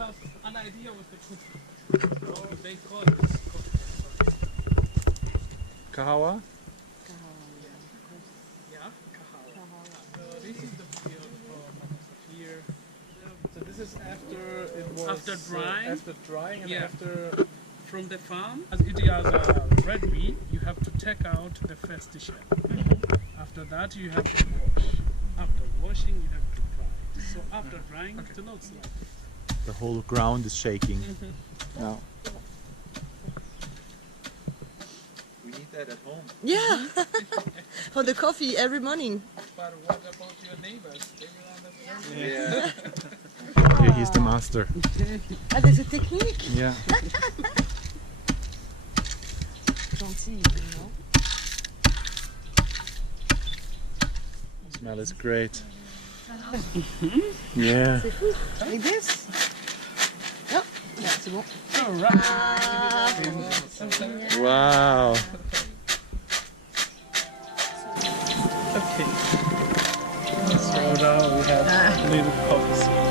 have an idea what the coffee they call this coffee. Kahawa? Yeah, kahawa. So this is the field for here. So this is after it was after drying and after from the farm. As it is a red bean, you have to take out the first shell. After that, you have to wash. After washing, you have to dry. So after drying, it looks like The whole ground is shaking. Now. We need that at home. Yeah, for the coffee every morning. But what about your neighbors? They will understand. Yeah. Yeah, he's the master. Ah, there's a technique. Yeah. Gentil, you know. Smell is great. Yeah. C'est fou. Like this. Non, là, c'est bon. Wow. Okay. So now we have little coffee.